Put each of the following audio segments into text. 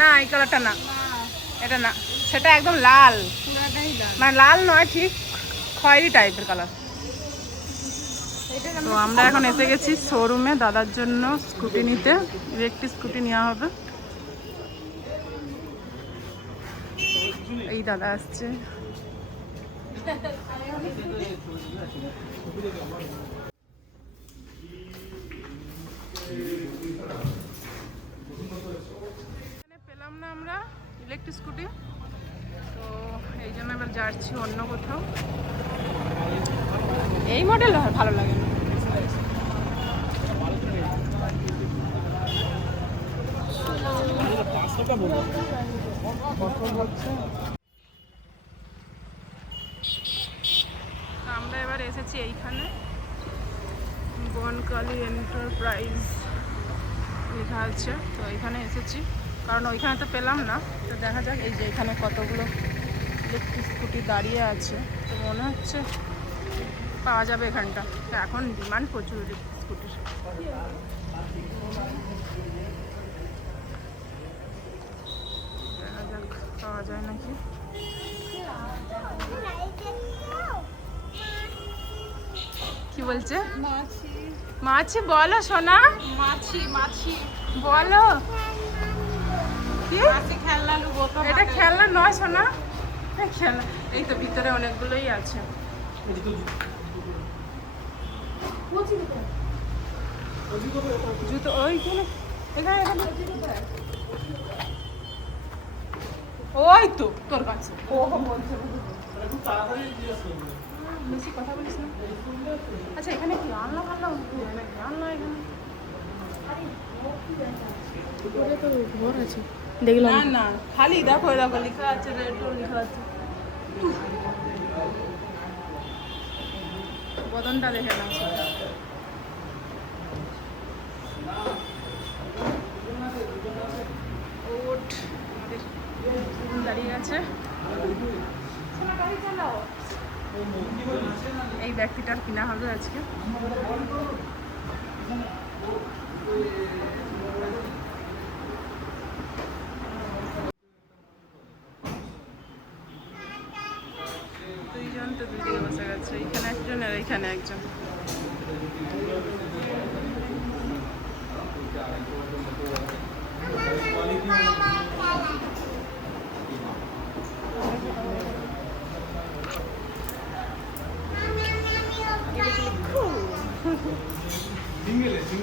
না এই কালারটা না, এটা না, সেটা একদম লাল, মানে লাল নয় ঠিক খয়েরি টাইপের কালার। তো আমরা এখন এসে গেছি শোরুমে দাদার জন্য স্কুটি নিতে, ইলেকট্রিক স্কুটি নেওয়া হবে। এই দাদা আসছে। পেলাম না আমরা ইলেকট্রিক স্কুটি, তো এই জন্য এবার যাচ্ছি অন্য কোথাও। এই মডেল ভালো লাগে না। আমরা এবার এসেছি এইখানে, বনকালী এন্টারপ্রাইজ লেখা আছে, তো এখানে এসেছি কারণ ওইখানে তো পেলাম না। তো দেখা যাক, এই যে এখানে কতগুলো ইলেকট্রিক স্কুটি দাঁড়িয়ে আছে, তো মনে হচ্ছে পাওয়া যাবে এখানটা। তো এখন ডিমান্ড প্রচুর ইলেকট্রিক স্কুটির। দেখা যাক পাওয়া যায় নাকি। কি বলছে? মাছি বলো সোনা, মাছি মাছি বলো। কি এটা খেলনা নয় সোনা, খেলনা। এই তো ভিতরে অনেকগুলোই আছে। জুতো ওইখানে, এখানে ওই তো তোর কাছে। বেশি কথা বলিস না। আচ্ছা এখানে কি আনলা ভালো আনলা? এখানে ঘর আছে দেখলাম না, না খালি দেখো, দেখো লেখা আছে, রেড লেখা আছে। বদনটা দেখে না, ওট আমাদের দাঁড়িয়ে আছে। এই ব্যক্তিটার কিনা হবে আজকে। দুইজন তো দুইদিকে বসে গেছে, এইখানে একজন আর এইখানে একজন।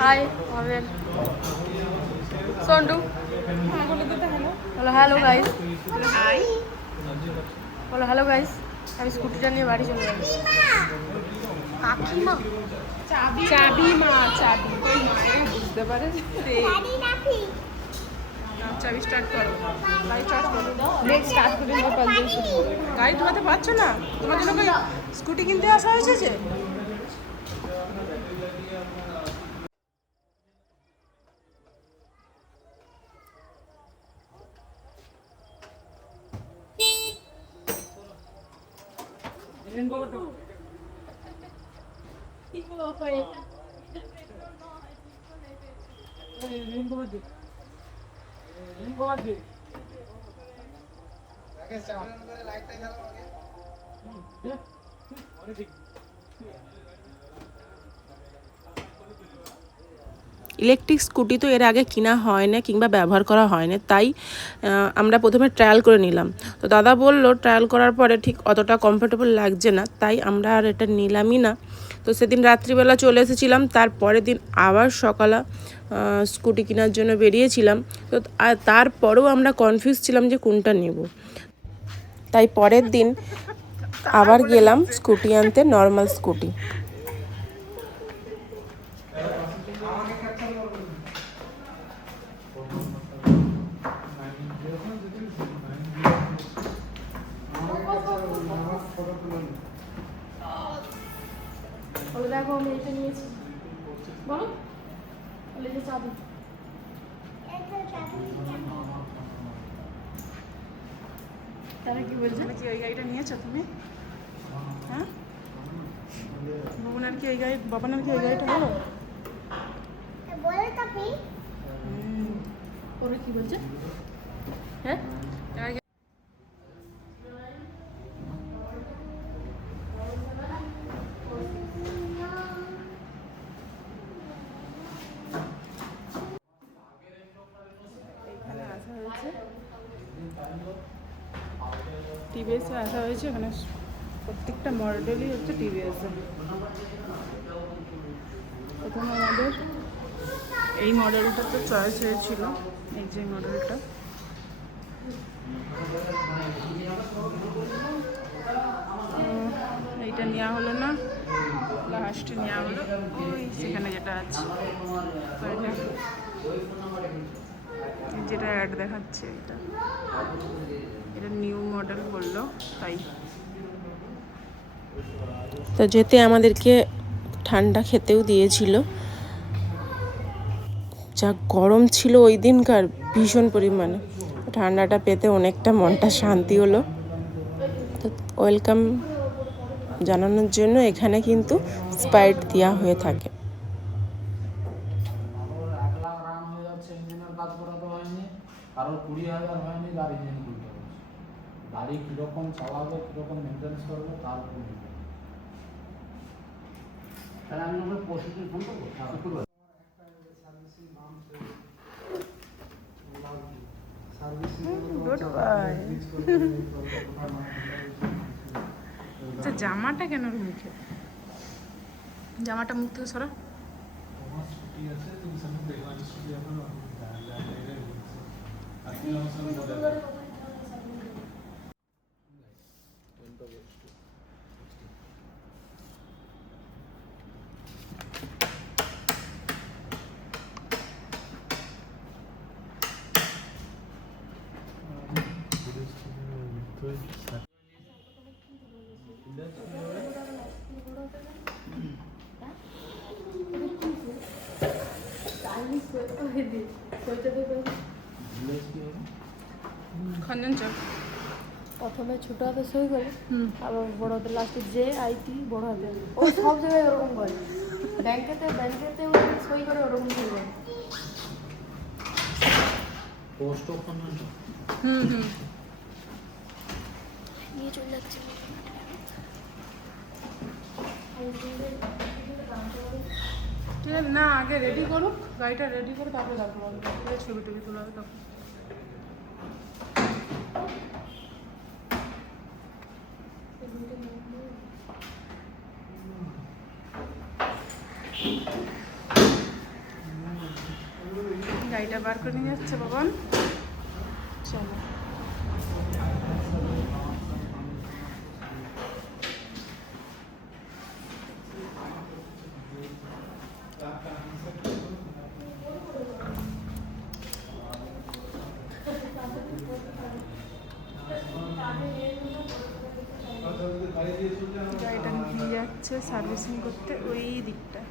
হাই আবেল, সন্টু বলো হ্যালো গাইস, বলো হ্যালো গাইস। আমি স্কুটিটা নিয়ে বাড়ি চলে যাচ্ছি। কাকিমা চাবি, মা চাবি বুঝতে পারে। চাবি স্টার্ট করো, গাড়ি স্টার্ট করো। নেক্সট স্টার্ট করে নিয়ে পারলে গাড়ি ধোয়াতে পারছো না, তোমার জন্য স্কুটি কিনতে আসা হয়েছে যে। ইলেকট্রিক স্কুটি তো এর আগে কিনা হয় না কিংবা ব্যবহার করা হয় না, তাই আমরা প্রথমে ট্রায়াল করে নিলাম। তো দাদা বলল ট্রায়াল করার পরে ঠিক অতটা কমফোর্টেবল লাগছে না, তাই আমরা আর এটা নিলামই না। তো সেদিন রাত্রিবেলা চলে এসেছিলাম, তারপরের দিন আবার সকালে স্কুটি কেনার জন্য বেরিয়েছিলাম। তো তারপরেও আমরা কনফিউজ ছিলাম যে কোনটা নেব, তাই পরের দিন আবার গেলাম স্কুটি আনতে, নর্মাল স্কুটি। দেখো আমি এটা নিয়েছি, বলো বলে যে চাবি। তারা কি বলছে, কি ওই গাড়িটা নিয়েছো তুমি? হ্যাঁ বাবানার কি এই গাড়ি, বাবানার কি ওই গাড়িটা হলো? ওরা কি বলছে? হ্যাঁ এখানে আসা হয়েছে, টিভিএসে আসা হয়েছে। এখানে প্রত্যেকটা মডেলই হচ্ছে টিভিএসে। প্রথমে আমাদের এই মডেলটা তো চয়েস হয়েছিল, এই যে মডেলটা। এইটা নেওয়া হলো না, লাস্টে নেওয়া হলো ওই সেখানে যেটা আছে, তো যেটা অ্যাড দেখাচ্ছে এটা, এটা নিউ মডেল বললো তাই। তো যেতে আমাদেরকে ঠান্ডা খেতেও দিয়েছিল। যা গরম ছিল ওই দিনকার, ভীষণ পরিমাণে। ঠান্ডাটা পেতে অনেকটা মনটা শান্তি হলো। তো ওয়েলকাম জানানোর জন্য এখানে কিন্তু স্প্রাইট দেওয়া হয়ে থাকে। কারোর 20,000 হয়নি, তার ইঞ্জিন খুলতে হচ্ছে। গাড়ি কীরকম চালাবে, কীরকম মেনটেন্স করবে, তার উপর নির্ভর। তাহলে আমি ওকে পরশুদিন ফোন করবো, শুক্রবার। আচ্ছা, জামাটা কেন মুখে? জামাটা মুখ থেকে সরা। খঞ্জন চক প্রথমে ছোট হাতে সই করে আবার বড় হাতে লাস্টে যে আইটি বড় হাতে, ও সব জায়গায় ওরকম করে। ব্যাংকেতে সই করে ওরকম সই করে। পোস্ট ওখানে নিয়ে চলে যাচ্ছে। ঠিক আছে, না আগে রেডি করুক, গাড়িটা রেডি করে তারপরে তারপর ছবি টবি তোলা হবে তখন। গাড়িটা বার করে নিয়ে যাচ্ছে বাবান, চলো। গাড়িটা নিয়ে যাচ্ছে সার্ভিসিং করতে ওই দিকটা।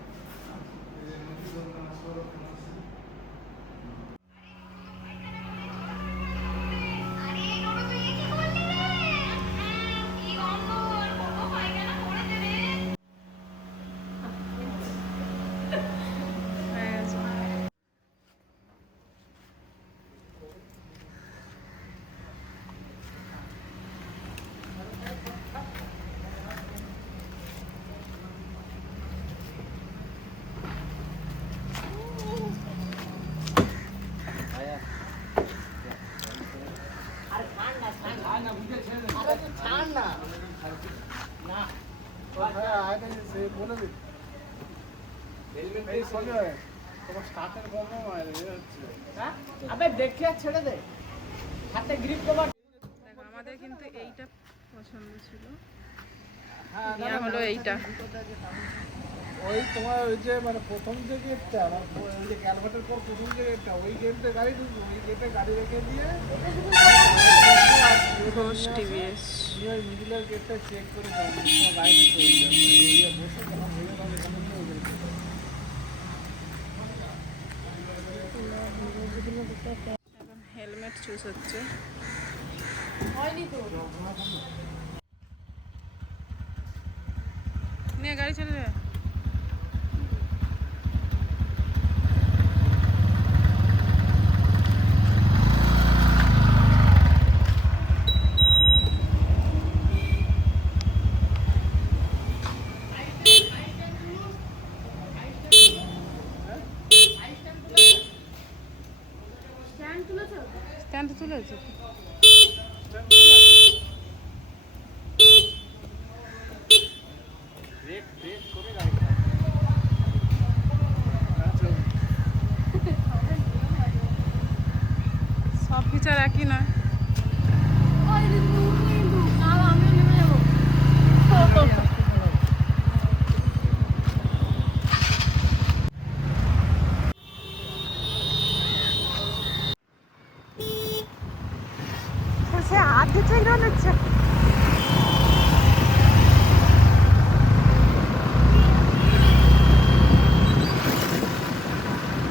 দেখো আমাদের কিন্তু এইটা পছন্দ ছিল, হলো এইটা। ওই তোমার ওই যে মানে প্রথম যে গেটটা, ওই যে ক্যালভার্টের পর প্রথম যে গেটটা, ওই গেটে গাড়ি ঢুকবো, ওই গেটে গাড়ি রেখে দিয়ে ঘোষ টিভিএস। ওই মিডিলের গেটটা চেক করে যাবো, তোমার বাইরে চলে যাবে, বসে তখন ভেবে যাবে এখানে কি হয়ে গেছে। এখন হেলমেট চুজ হচ্ছে। হয়নি তো। নিয়ে গাড়ি চলে যায়। স্ট্যান্ড তুলেছে ব্রেক ব্রেক করে গাড়ি আচ্ছা সব ফিচার একই নয়। ওই দিদি কিন্তু আমিও নেমে যাবো। সে হাত দিচ্ছে এগুলো নিচ্ছে